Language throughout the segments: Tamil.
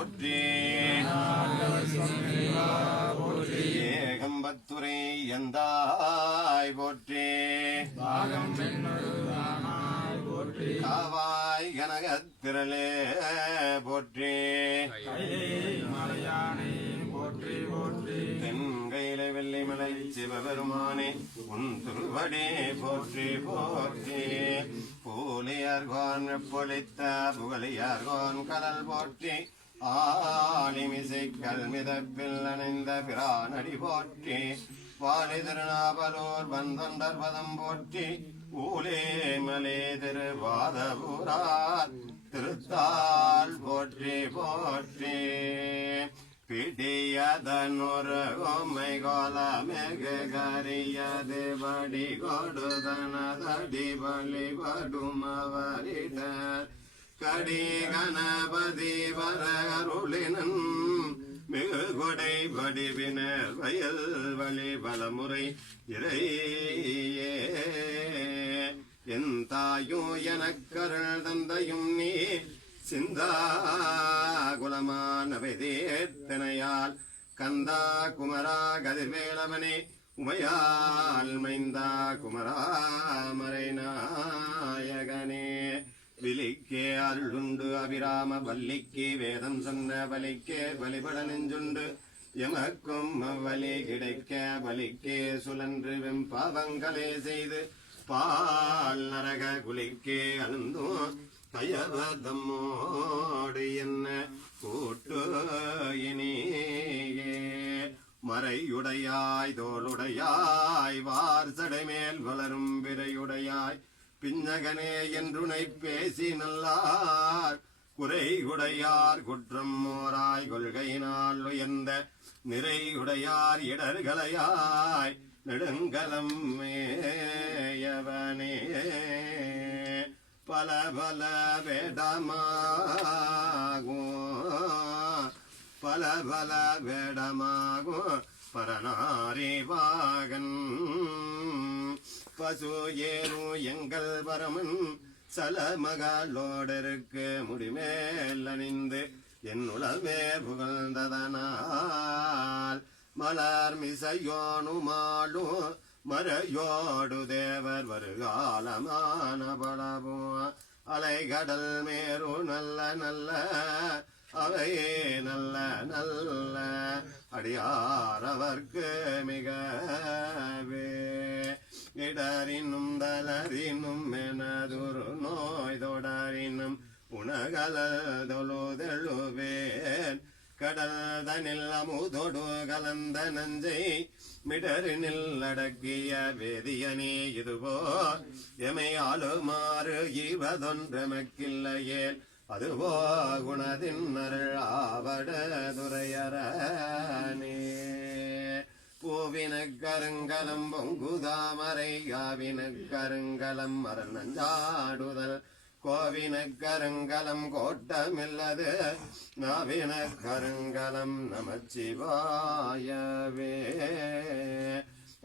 போற்றி ஏகம்பத்துரை எந்தாய் போற்றி காவாய் கனகத்திரளே போற்றி தென்கையில வெள்ளிமலை சிவபெருமானே உன் திருவடி போற்றி போற்றி பூலியார்கோன் பொழித்த புகழியார்கோன் கடல் போற்றி ஆலிமிசை கல்மிதப்பில் அணைந்த பிரானடி போற்றி வாழை திருநாபலூர் வந்தொண்டர் பதம் போற்றி ஊலே மலே திருவாதபுரார் திருத்தாள் போற்றி போற்றி பிடியதனொரு ஓமை கோலமெகரியது படி கொடுதனதடி பலி படுமவரிடர் கடி கணபதி வர அருளினன் மிகு கொடை வடிவினர் வயல் வழி பலமுறை இறையே என் தாயும் எனக்கருள் தந்தையும் நீ சிந்தா குலமானவை தேத்தனையால் கந்தா குமரா கதிர்வேலவனே உமையால் மைந்தா குமரா மறைநாயகனே விலிக்கே அருளுண்டு அபிராம வல்லிக்கு வேதம் சொன்ன பலிக்கே வழிபட நெஞ்சுண்டு எமக்கும் அவ்வலி கிடைக்க பலிக்கே சுழன்று வெம்பாவங்களே செய்து பால் நரக குலிக்கே அழுந்தும் தயவதம்மோடு என்ன கூட்டு இனியே மறையுடையாய் தோளுடையாய் வார் சடைமேல் வளரும் விரையுடையாய் பிஞ்சகனே என்றுனை பேசி நல்லார் குறையுடையார் குற்றம் மோராய் கொள்கையினால் உயர்ந்த நிறையுடையார் இடர்களையாய் நெடுங்கலம் மேயவனே பல பல வேடமாகும் பரநாரிவாகன் பசு ஏறும் எங்கள் பரமன் சலமகளோடருக்கு முடிமேல் அணிந்து என் உளவே புகழ்ந்ததனால் மலர் மிசையோனுமாளும் மறையோடு தேவர் வருகாலமான பலவும் அலைகடல் மேரு நல்ல நல்ல அவையே நல்ல நல்ல அடியாரவர்க்கு மிகவே இடரினும் தளரினும் எனதுரு நோய் தொடரினும் உணகல தொழுதெழுவேன் கடல் தனில் அமுதொடு கலந்த நஞ்சை மிடரினில் அடக்கிய வேதியனே இதுவோ எமை ஆளுமாறு ஈவதொன்றமக்கில்லையேல் அதுவோ குணதின் அருள் ஆவட துரையரனே பூவினக் கருங்கலம் பொங்குதாமரை யாவினக் கருங்கலம் மரணஞ்சாடுதல் கோவினக் கருங்கலம் கோட்டமில்லது நாவினக் கருங்கலம் நமச்சிவாயவே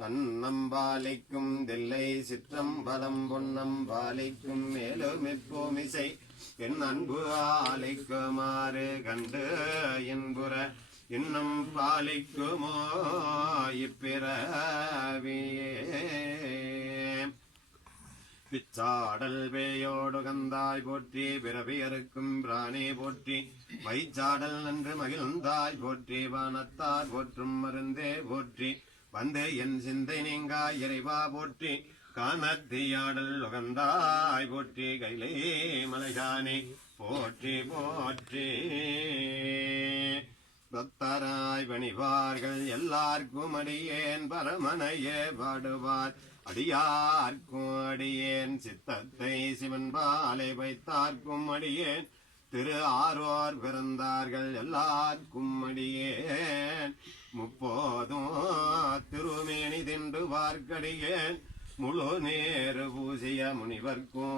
அன்னம் பாலிக்கும் தில்லை சிற்றம்பலம் பொன்னம் பாலிக்கும் மேலுமிப்பூமிசை என் அன்பு ஆலிக்குமாறு கண்டு என்புற இன்னும் பாலிக்குமோ இப்பிறவியே பிச்சாடல் பேயோடு கந்தாய் போற்றி பிறவியருக்கும் பிராணே போற்றி வைச்சாடல் நன்று மகிழ்ந்தாய் போற்றி வானத்தார் போற்றும் மருந்தே போற்றி வந்தே என் சிந்தை நீங்கா இறைவா போற்றி காணத்தியாடல் உகந்தாய் போற்றி கைலே மலையானே போற்றி போற்றி பக்தராய் பணிவார்கள் எல்லார்க்கும் அடியேன் பரமனையே பாடுவார் அடியார்க்கும் அடியேன் சித்தத்தை சிவன் பாலை வைத்தார்க்கும் அடியேன் திரு ஆரோர் பிறந்தார்கள் எல்லார்க்கும் அடியேன் முப்போதும் திருமேனி தின்று பார்க்கடியேன் முழு நேரு பூசிய முனிவர்க்கும்